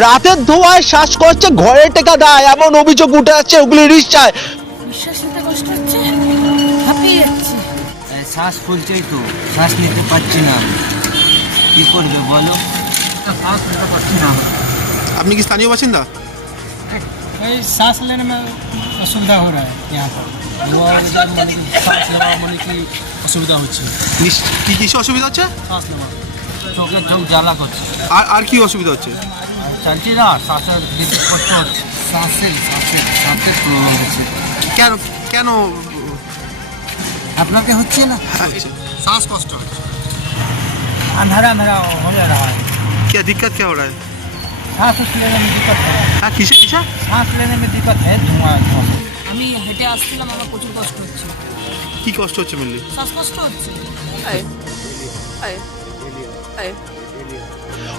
রাতের ধোঁয়ায় শ্বাসকষ্টে ঘরে টেকা দেয় এমন অভিযোগ উঠে আসছে হুগলি রিক্সায় নিঃশ্বাস নিতে কষ্ট হচ্ছে হাঁপিয়ে যাচ্ছি এই শ্বাস ফুলছেই তো শ্বাস নিতে পারছি না কি করবে বলো শ্বাস নিতে পারছি না আপনি কি স্থানীয় বাসিন্দা भाई सांस लेने में असुविधा हो रहा है यहाँ पर दुआ वगैरह माने कि सांस लेवा माने कि असुविधा হচ্ছে নিশ- কি কিসে অসুবিধা হচ্ছে শ্বাস নেওয়া চোখে চোখ জ্বালা করছে আর আর কি অসুবিধা হচ্ছে আর চালছি না শ্বাসের দিতে কষ্ট হচ্ছে শ্বাসের শ্বাসের শ্বাসের প্রবলেম হচ্ছে কেন কেন আপনাকে হচ্ছে না হচ্ছে श्वास कष्ट अंधेरा अंधेरा हो जा रहा है क्या दिक्कत क्या हो रहा है सांस उस लेने में दिक्कत है हाँ किसे किसा सांस लेने में दिक्कत है धुआं धुआं से। আমি হেঁটে আসছিলাম আমার প্রচুর কষ্ট হচ্ছে কি কষ্ট হচ্ছে মেনলি শ্বাসকষ্ট হচ্ছে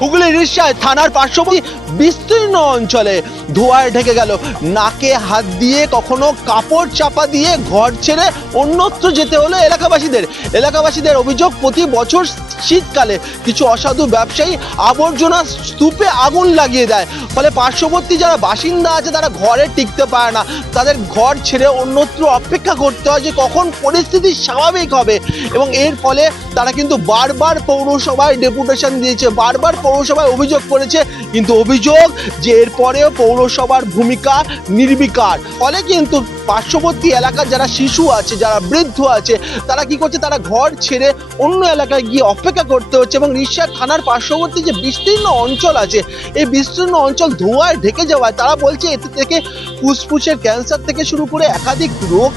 হুগলি রিক্সায় থানার পার্শ্ববর্তী বিস্তীর্ণ অঞ্চলে ধোঁয়ায় ঢেকে গেল। নাকে হাত দিয়ে কখনো কাপড় চাপা দিয়ে ঘর ছেড়ে অন্যত্র যেতে হলো এলাকাবাসীদের। এলাকাবাসীদের অভিযোগ, প্রতি বছর শীতকালে কিছু অসাধু ব্যবসায়ী আবর্জনা স্তূপে আগুন লাগিয়ে দেয়। ফলে পার্শ্ববর্তী যারা বাসিন্দা আছে, তারা ঘরে টিকতে পারে না। তাদের ঘর ছেড়ে অন্যত্র অপেক্ষা করতে হয় যে কখন পরিস্থিতি স্বাভাবিক হবে। এবং এর ফলে তারা কিন্তু বারবার পৌরসভায় ডেপুটেশন দিয়েছে, বারবার পৌরসভায় অভিযোগ করেছে কিন্তু অভিযোগ যে এরপরেও পৌরসভার ভূমিকা নির্বিকার। ফলে কিন্তু পার্শ্ববর্তী এলাকার যারা শিশু আছে, যারা বৃদ্ধ আছে, তারা কি করছে? তারা ঘর ছেড়ে অন্য এলাকায় গিয়ে অপেক্ষা করতে হচ্ছে এবং রিক্সা থানার পার্শ্ববর্তী যে বিস্তীর্ণ অঞ্চল আছে, এই বিস্তীর্ণ অঞ্চল ধোঁয়ায় ঢেকে যাওয়ায় তারা বলছে এতে থেকে ফুসফুসের ক্যান্সার থেকে শুরু করে একাধিক রোগ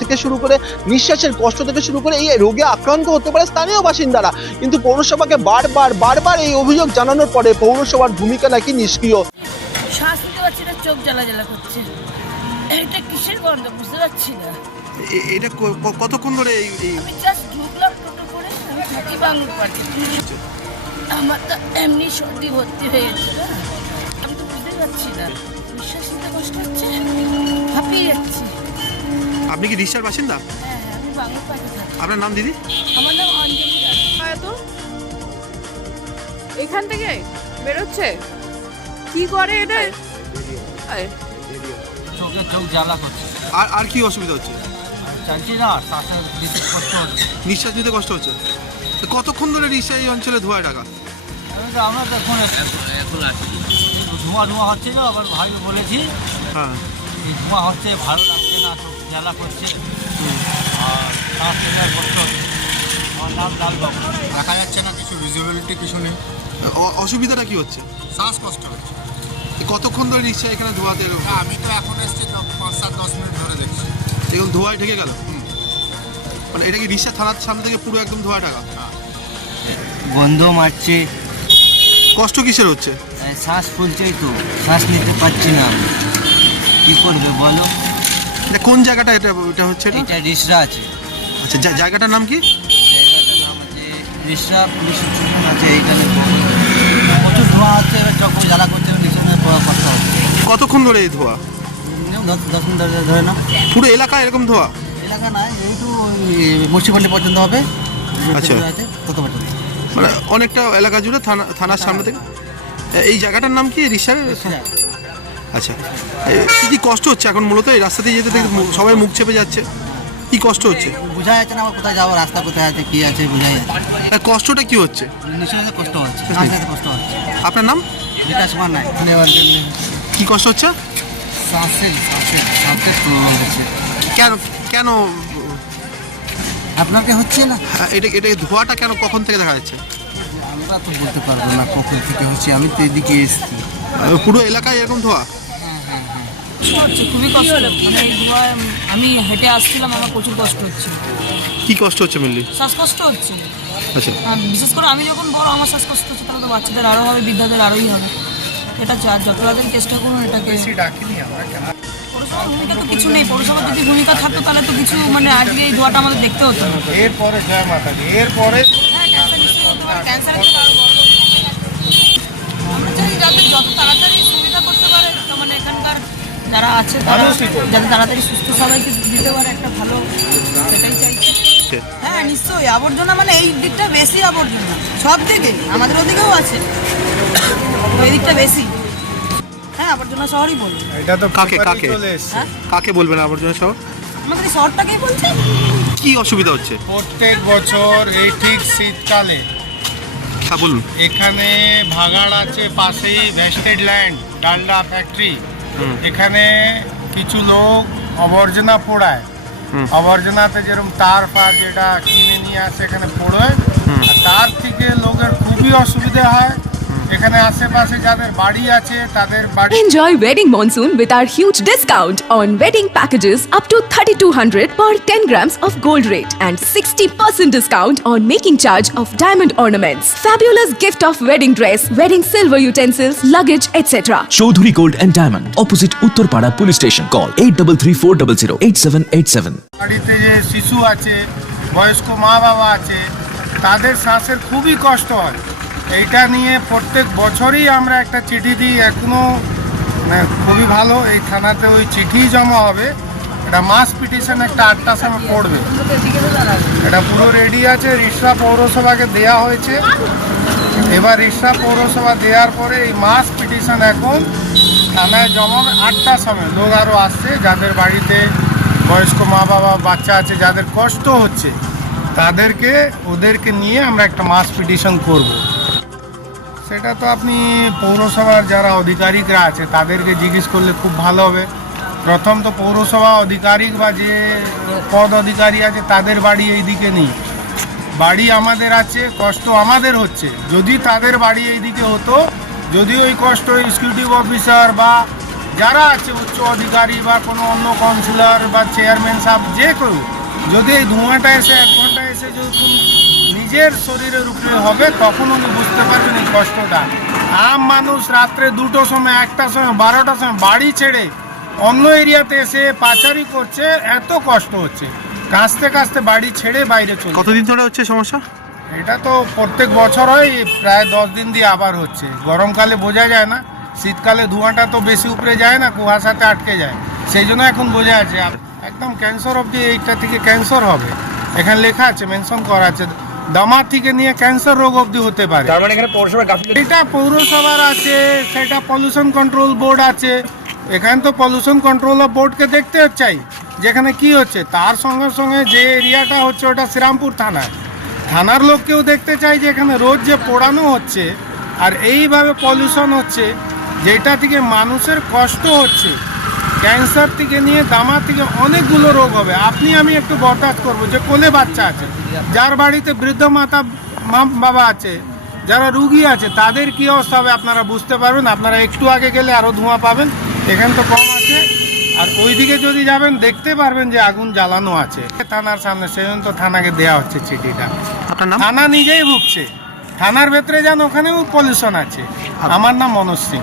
থেকে শুরু করে নিঃশ্বাসের কষ্ট থেকে শুরু করে এই রোগে আক্রান্ত হতে পারে স্থানীয় বাসিন্দারা। কিন্তু পৌরসভাকে বারবার বারবার এই অভিযোগ জানানোর পরে পৌরসভার ভূমিকা নাকি নিষ্ক্রিয়? শ্বাস নিতে পারছি না চোখ জ্বালা জ্বালা করছে। এটা কিসের গন্ধ? বুঝতে পারছি না। এটা কতক্ষণ ধরে এই এই- আমি জাস্ট ঢুকলাম টোটো করে আমি থাকি বাংলো পার্কে আমার তো এমনি সর্দি ভর্তি হয়ে গেছে আমি তো বুঝতে পারছি না। নিঃশ্বাস নিতে কষ্ট হচ্ছে? হাঁপিয়ে যাচ্ছি। আপনি কি রিক্সার বাসিন্দা? হ্যাঁ হ্যাঁ আমি থাকি। আপনার নাম দিদি? আমার নাম অঞ্জলি রায়। এখান থেকে? বেরোচ্ছে? কি করে এটা আয়, চোখে চোখ জ্বালা করছে। আর আর কি অসুবিধা হচ্ছে? আর না শ্বাসের কষ্ট হচ্ছে। নিঃশ্বাস নিতে কষ্ট হচ্ছে? তো কতক্ষণ ধরে রিক্সা এই অঞ্চলে ধোয়া টাকা তো আমরা তো এখন ধোঁয়া ধোঁয়া হচ্ছে না আবার ভাই বলেছি। হ্যাঁ। ধোঁয়া হচ্ছে ভালো লাগছে না চোখ জ্বালা করছে। আর শ্বাস কষ্ট হচ্ছে। দেখা যাচ্ছে না কিছু ভিজিবিলিটি কিছু নেই। অ- অসুবিধাটা কি হচ্ছে? শ্বাসকষ্ট হচ্ছে। কতক্ষণ ধরে রিক্সা এখানে ধোয়াতে? না, আমি তো এখন এসেছি পাঁচ সাত দশ মিনিট ধরে দেখছি। এরকম ধোয়ায় ঢেকে গেল? মানে এটা কি রিক্সা থানার সামনে থেকে পুরো একদম ধোয়া টাকা গন্ধ মারছে। কষ্ট কিসের হচ্ছে? শ্বাস ফুলছেই তো শ্বাস নিতে পারছি না আমি। কি করবে বলো? এটা কোন জায়গাটা এটা এটা হচ্ছে এটা? রিসরা আছে। আচ্ছা জায়গাটার নাম কি? আছে রিসরা পুলিশ আছে এইখানে প্রচুর ধোঁয়া হচ্ছে এবার চোখ জ্বালা করছে পিছনে কষ্ট হচ্ছে কতক্ষণ ধরে এই ধোয়া? দশ দশ মিনিট ধরে ধরে না। পুরো এলাকা এরকম ধোয়া? এলাকা নাই এইটু মুন্সিপালিটি পর্যন্ত হবে আচ্ছা। আছে তত পর্যন্ত। মানে অনেকটা এলাকা জুড়ে থানা থানার সামনে থেকে? এই জায়গাটার নাম কি? রিক্সার? আচ্ছা। কি কি কষ্ট হচ্ছে? এখন মূলত এই রাস্তা দিয়ে যেতে সবাই মুখ চেপে যাচ্ছে। কি কষ্ট হচ্ছে? বোঝা যাচ্ছে না আমার কোথায় যাব রাস্তা কোথায় আছে কি আছে বোঝা যাচ্ছে কষ্টটা কি হচ্ছে? নিশ্চয়ই কষ্ট হচ্ছে শ্বাস কষ্ট হচ্ছে। আপনার নাম? বিকাশ কুমার নাই কি কষ্ট হচ্ছে? কেন কেন? আপনাকে হচ্ছে না? হ্যাঁ, এটা এটা ধোয়াটা কেন কখন থেকে দেখা যাচ্ছে? আমরা তো বলতে পারব না কখন থেকে হচ্ছে আমি তো এদিকে এসেছি। পুরো এলাকায় এরকম ধোয়া? কষ্ট হচ্ছে খুবই কষ্ট মানে এই ধোঁয়ায় আমি হেঁটে আসছিলাম আমার প্রচুর কষ্ট হচ্ছে। কি কষ্ট হচ্ছে মেনলি শ্বাসকষ্ট হচ্ছে। আচ্ছা। আর বিশেষ করে আমি যখন বড় আমার শ্বাসকষ্ট হচ্ছে তাহলে তো বাচ্চাদের আরও হবে বৃদ্ধাদের আরোই হবে। এটা যা- যত তাদের চেষ্টা করুন এটাকে পৌরসভার ভূমিকা তো কিছু নেই পৌরসভার যদি ভূমিকা থাকতো তাহলে তো কিছু মানে আজকে এই ধোয়াটা আমাদের দেখতে হতো। না এরপরে জয় মাতা দি এরপরে হ্যাঁ ক্যান্সার নিশ্চয়ই হতে পারে ক্যান্সারের তো আরও বড়। রোগ হয়ে গেছে। আমরা চাই যাতে যত তাড়াতাড়ি সুবিধা করতে পারে তো মানে এখানকার যারা আছে তারা যাতে তাড়াতাড়ি সুস্থ সবাইকে দিতে পারে একটা ভালো সেটাই চাইছি। হ্যাঁ নিশ্চয়ই আবর্জনা মানে এই দিকটা বেশি আবর্জনা সব দিকে আমাদের ওদিকেও আছে। এই দিকটা বেশি। হ্যাঁ আবর্জনা শহরই বলব এটা তো কাকে, কাকে? হ্যাঁ? কাকে বলবেন আবর্জনা সহ আমাদের শহরটাকেই বলছে কি অসুবিধা হচ্ছে? প্রত্যেক বছর এই ঠিক শীতকালে হ্যাঁ বলুন। এখানে ভাগাড় আছে পাশেই ভেস্টেড ল্যান্ড ডালডা ফ্যাক্টরি। এখানে কিছু লোক আবর্জনা পোড়ায়। আবর্জনাতে যেরকম তার ফার যেটা কিনে নিয়ে আসে এখানে পোড়ায়। তার থেকে লোকের খুবই অসুবিধা হয়। এখানে আশেপাশে যাদের বাড়ি আছে তাদের বাড়ি Enjoy wedding monsoon with our huge discount on wedding packages up to 3200 per 10 grams of gold rate and 60% discount on making charge of diamond ornaments. Fabulous gift of wedding dress, wedding silver utensils, luggage, etc. Chowdhury gold and diamond opposite Uttarpara police station call eight double three four double zero eight seven eight seven বাড়িতে যে শিশু আছে বয়স্ক মা বাবা আছে তাদের শ্বাসের খুবই কষ্ট হয় এইটা নিয়ে প্রত্যেক বছরই আমরা একটা চিঠি দিই। এখনও মানে খুবই ভালো। এই থানাতে ওই চিঠি জমা হবে। এটা মাস পিটিশন একটা আটটার সময় পড়বে। এটা পুরো রেডি আছে। রিসরা পৌরসভাকে দেয়া হয়েছে। এবার রিসরা পৌরসভা দেওয়ার পরে এই মাস পিটিশন এখন থানায় জমা হবে আটটার সময়। লোক আরও আসছে। যাদের বাড়িতে বয়স্ক মা বাবা, বাচ্চা আছে, যাদের কষ্ট হচ্ছে, তাদেরকে, ওদেরকে নিয়ে আমরা একটা মাস পিটিশন করব। সেটা তো আপনি পৌরসভার যারা আধিকারিকরা আছে, তাদেরকে জিজ্ঞেস করলে খুব ভালো হবে। প্রথম তো পৌরসভা আধিকারিক বা যে পদ অধিকারী আছে, তাদের বাড়ি এই দিকে নেই। বাড়ি আমাদের আছে, কষ্ট আমাদের হচ্ছে। যদি তাদের বাড়ি এইদিকে হতো, যদি ওই কষ্ট এক্সিকিউটিভ অফিসার বা যারা আছে, উচ্চ অধিকারী বা কোনো অন্য কাউন্সিলর বা চেয়ারম্যান সাহেব যে কেউ, যদি এই ধোঁয়াটা এসে এক ঘণ্টা এসে যদি নিজের শরীরের উপরে হবে তখন উনি বুঝতে পারবেন এই কষ্টটা। আম মানুষ রাত্রে দুটো সময় একটা সময় বারোটার সময় বাড়ি ছেড়ে অন্য এরিয়াতে এসে পাচারি করছে এত কষ্ট হচ্ছে। কাঁচতে কাঁচতে বাড়ি ছেড়ে বাইরে চলে কতদিন ধরে হচ্ছে সমস্যা? এটা তো প্রত্যেক বছর হয় প্রায় দশ দিন দিয়ে আবার হচ্ছে। গরমকালে বোঝা যায় না শীতকালে ধোঁয়াটা তো বেশি উপরে যায় না কুয়াশাতে আটকে যায়। সেই জন্য এখন বোঝা আছে আপ- একদম ক্যান্সার অবধি এইটা থেকে ক্যান্সার হবে। এখানে লেখা আছে মেনশন করা আছে। দমা থেকে নিয়ে ক্যান্সার রোগ অবধি হতে পারে। তার মানে এখানে পৌরসভার এটা পৌরসভার আছে সেটা পলিউশন কন্ট্রোল বোর্ড আছে। এখানে তো পলিউশন কন্ট্রোল বোর্ডকে দেখতে চাই যেখানে কি হচ্ছে তার সঙ্গে সঙ্গে যে এরিয়াটা হচ্ছে ওটা শ্রীরামপুর থানা থানার লোককেও দেখতে চাই যে এখানে রোজ যে পোড়ানো হচ্ছে আর এইভাবে পলিউশন হচ্ছে যেটা থেকে মানুষের কষ্ট হচ্ছে। ক্যান্সার থেকে নিয়ে দামা থেকে অনেকগুলো রোগ হবে। আপনি আমি একটু বরদাস্ত করব যে কোলে বাচ্চা আছে যার বাড়িতে বৃদ্ধ মাতা মা বাবা আছে যারা রুগী আছে তাদের কি অবস্থা হবে আপনারা বুঝতে পারবেন। আপনারা একটু আগে গেলে আরও ধোঁয়া পাবেন এখানে তো কম আছে। আর ওইদিকে যদি যাবেন দেখতে পারবেন যে আগুন জ্বালানো আছে। থানার সামনে সেজন্য তো থানাকে দেওয়া হচ্ছে চিঠিটা। থানা নিজেই ভুগছে। থানার ভেতরে যান ওখানেও পলিউশন আছে। আমার নাম মনোজ সিং।